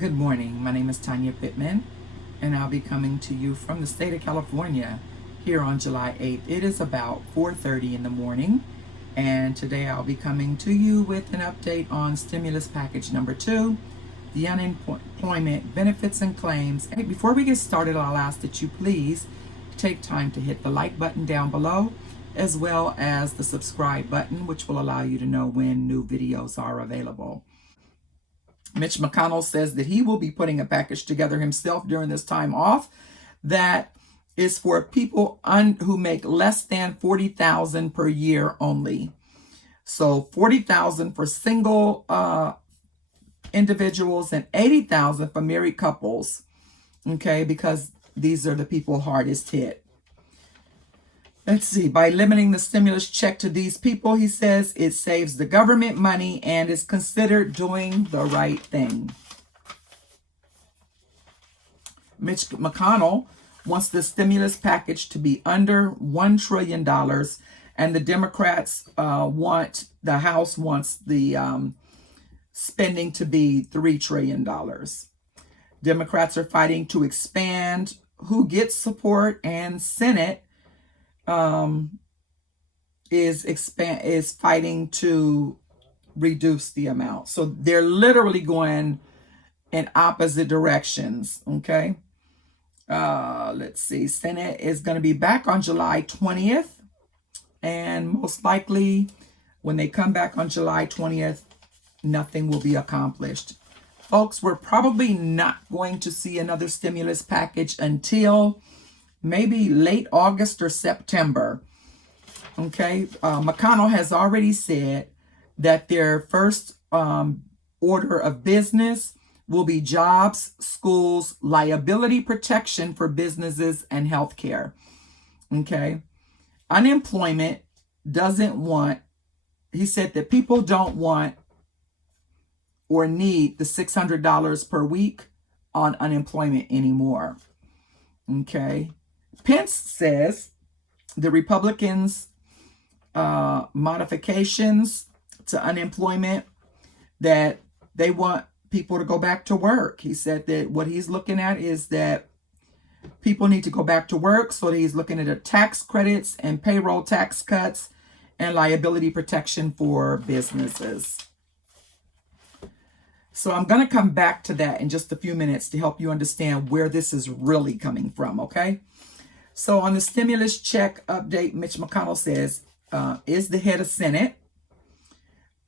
Good morning. My name is Tanya Pittman, and I'll be coming to you from the state of California here on July 8th. It is about 4:30 in the morning, and today I'll be coming to you with an update on stimulus package number 2, the unemployment benefits and claims. And before we get started, I'll ask that you please take time to hit the like button down below, as well as the subscribe button, which will allow you to know when new videos are available. Mitch McConnell says that he will be putting a package together himself during this time off that is for people who make less than $40,000 per year only. So $40,000 for single individuals and $80,000 for married couples. Okay, because these are the people hardest hit. Let's see, by limiting the stimulus check to these people, he says it saves the government money and is considered doing the right thing. Mitch McConnell wants the stimulus package to be under $1 trillion, and the Democrats the House wants the spending to be $3 trillion. Democrats are fighting to expand who gets support, and Senate is fighting to reduce the amount. So they're literally going in opposite directions. Okay. Let's see. Senate is going to be back on July 20th. And most likely when they come back on July 20th, nothing will be accomplished. Folks, we're probably not going to see another stimulus package until maybe late August or September. Okay. McConnell has already said that their first order of business will be jobs, schools, liability protection for businesses, and health care. Okay. Unemployment he said that people don't want or need the $600 per week on unemployment anymore. Okay. Pence says the Republicans' modifications to unemployment, that they want people to go back to work. He said that what he's looking at is that people need to go back to work. So he's looking at tax credits and payroll tax cuts and liability protection for businesses. So I'm going to come back to that in just a few minutes to help you understand where this is really coming from, okay? So on the stimulus check update, Mitch McConnell says, is the head of Senate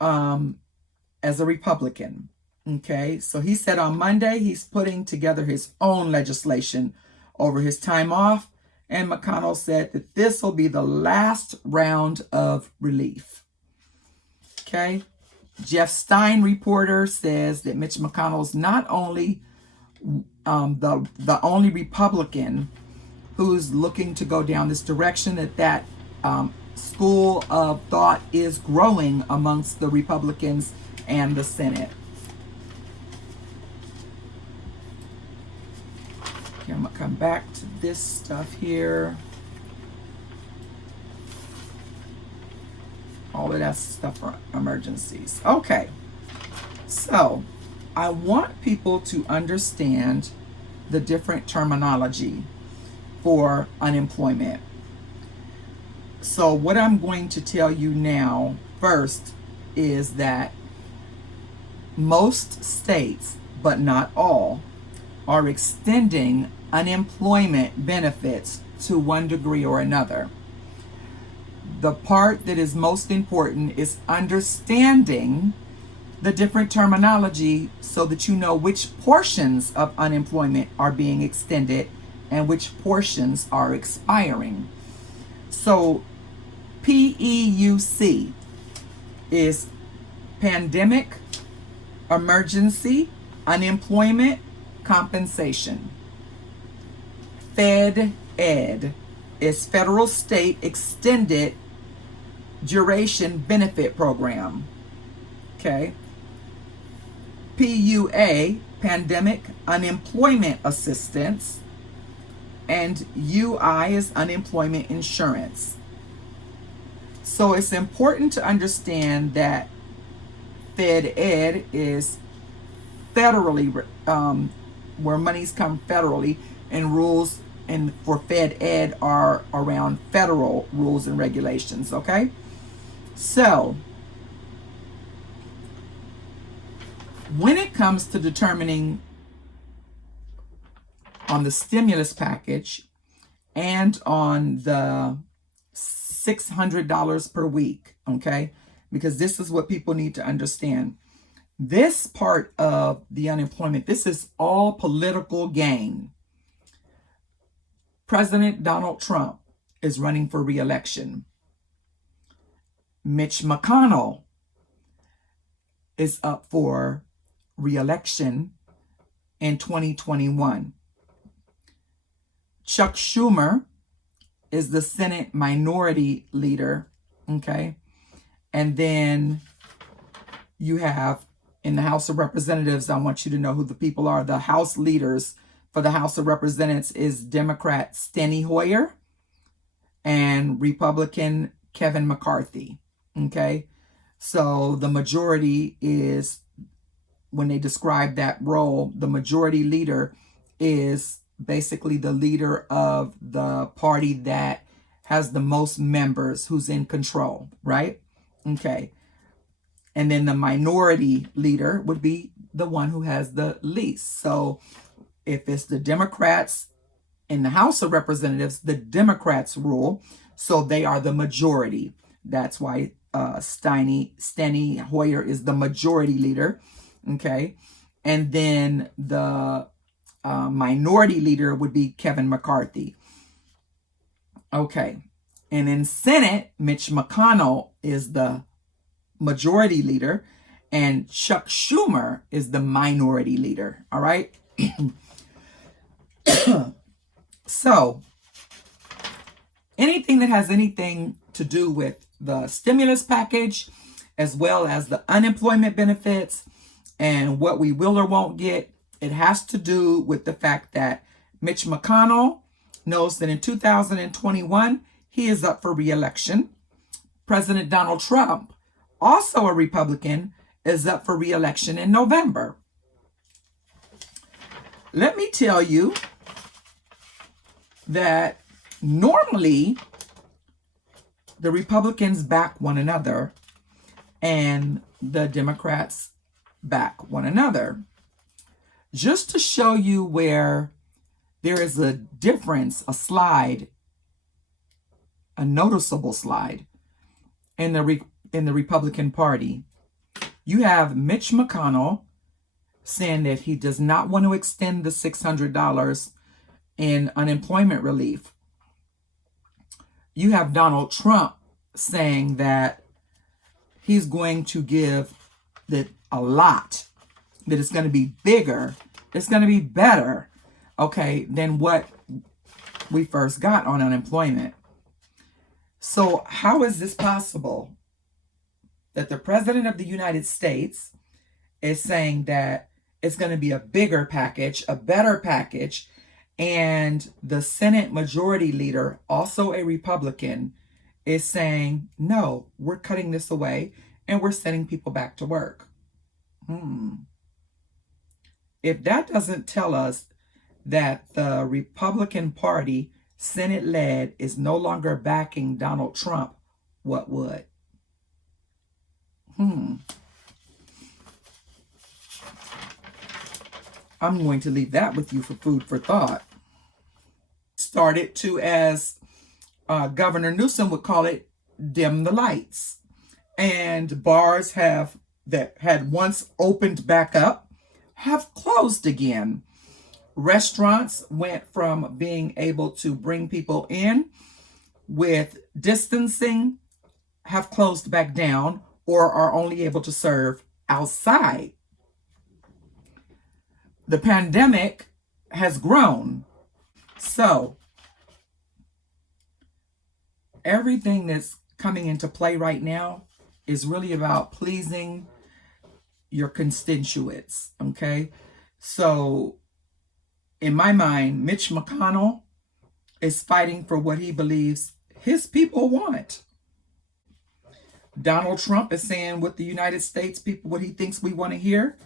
as a Republican. Okay, so he said on Monday he's putting together his own legislation over his time off. And McConnell said that this will be the last round of relief. Okay, Jeff Stein, reporter, says that Mitch McConnell's not only the only Republican who's looking to go down this direction, that school of thought is growing amongst the Republicans and the Senate. Okay, I'm going to come back to this stuff here. All of that stuff for emergencies. Okay, so I want people to understand the different terminology for unemployment. So what I'm going to tell you now first is that most states, but not all, are extending unemployment benefits to one degree or another. The part that is most important is understanding the different terminology so that you know which portions of unemployment are being extended and which portions are expiring. So PEUC is pandemic, emergency, unemployment, compensation. Fed Ed is federal state extended duration benefit program. Okay. PUA, pandemic unemployment assistance, and UI is unemployment insurance. So it's important to understand that Fed Ed is federally where monies come federally, and rules and for Fed Ed are around federal rules and regulations. Okay, so when it comes to determining on the stimulus package and on the $600 per week, okay, because this is what people need to understand. This part of the unemployment, this is all political gain. President Donald Trump is running for re-election. Mitch McConnell is up for re-election in 2021. Chuck Schumer is the Senate minority leader, okay? And then you have in the House of Representatives, I want you to know who the people are. The House leaders for the House of Representatives is Democrat Steny Hoyer and Republican Kevin McCarthy, okay? So the majority is, when they describe that role, the majority leader is basically the leader of the party that has the most members, who's in control, right? Okay. And then the minority leader would be the one who has the least. So if it's the Democrats in the House of Representatives, the Democrats rule. So they are the majority. That's why Steny Hoyer is the majority leader. Okay. And then the minority leader would be Kevin McCarthy. Okay. And in Senate, Mitch McConnell is the majority leader, and Chuck Schumer is the minority leader. All right. So anything that has anything to do with the stimulus package, as well as the unemployment benefits and what we will or won't get, it has to do with the fact that Mitch McConnell knows that in 2021, he is up for re-election. President Donald Trump, also a Republican, is up for re-election in November. Let me tell you that normally the Republicans back one another and the Democrats back one another. Just to show you where there is a difference, a slide, a noticeable slide in the Republican Party. You have Mitch McConnell saying that he does not want to extend the $600 in unemployment relief. You have Donald Trump saying that he's going to give that a lot, that it's going to be bigger, it's going to be better, okay, than what we first got on unemployment. So how is this possible that the President of the United States is saying that it's going to be a bigger package, a better package, and the Senate majority leader, also a Republican, is saying, no, we're cutting this away and we're sending people back to work? If that doesn't tell us that the Republican Party, Senate-led, is no longer backing Donald Trump, what would? I'm going to leave that with you for food for thought. Started to, as Governor Newsom would call it, dim the lights. And bars that had once opened back up have closed again. Restaurants went from being able to bring people in with distancing, have closed back down, or are only able to serve outside. The pandemic has grown. So everything that's coming into play right now is really about pleasing your constituents, okay? So in my mind, Mitch McConnell is fighting for what he believes his people want. Donald Trump is saying what the United States people, what he thinks we want to hear.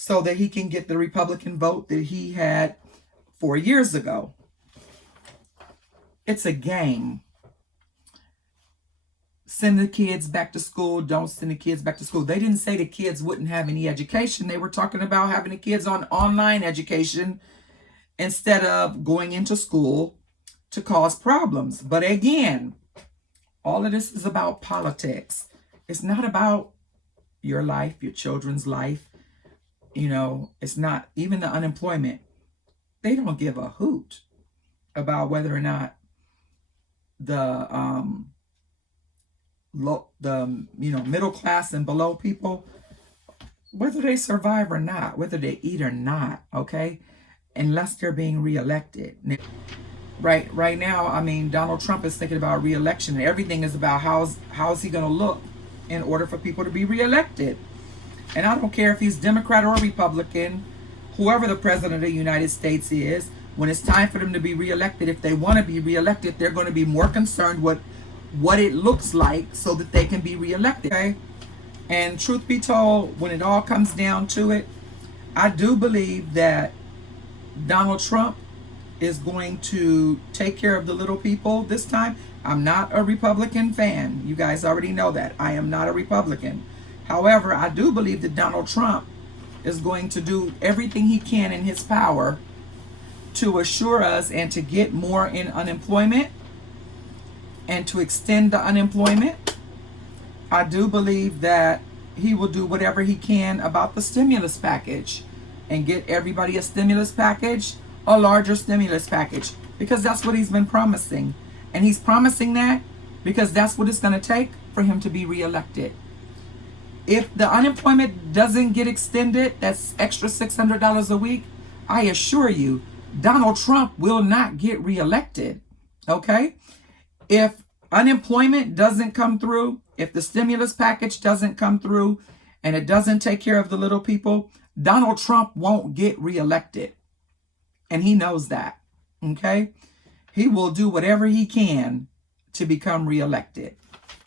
so that he can get the Republican vote that he had 4 years ago. It's a game. Send the kids back to school. Don't send the kids back to school. They didn't say the kids wouldn't have any education. They were talking about having the kids on online education instead of going into school to cause problems. But again, all of this is about politics. It's not about your life, your children's life. You know, it's not even the unemployment. They don't give a hoot about whether or not the middle class and below people, whether they survive or not, whether they eat or not, okay, unless they're being reelected. Right now, I mean, Donald Trump is thinking about reelection, and everything is about how's he going to look in order for people to be reelected. And I don't care if he's Democrat or Republican, whoever the president of the United States is, when it's time for them to be reelected, if they want to be reelected, they're going to be more concerned with what it looks like so that they can be reelected. Okay? And truth be told, when it all comes down to it, I do believe that Donald Trump is going to take care of the little people this time. I'm not a Republican fan. You guys already know that. I am not a Republican. However, I do believe that Donald Trump is going to do everything he can in his power to assure us and to get more in unemployment and to extend the unemployment. I do believe that he will do whatever he can about the stimulus package and get everybody a stimulus package, a larger stimulus package, because that's what he's been promising. And he's promising that because that's what it's going to take for him to be reelected. If the unemployment doesn't get extended, that's extra $600 a week, I assure you, Donald Trump will not get reelected. Okay? If unemployment doesn't come through, if the stimulus package doesn't come through, and it doesn't take care of the little people, Donald Trump won't get reelected. And he knows that. Okay? He will do whatever he can to become reelected.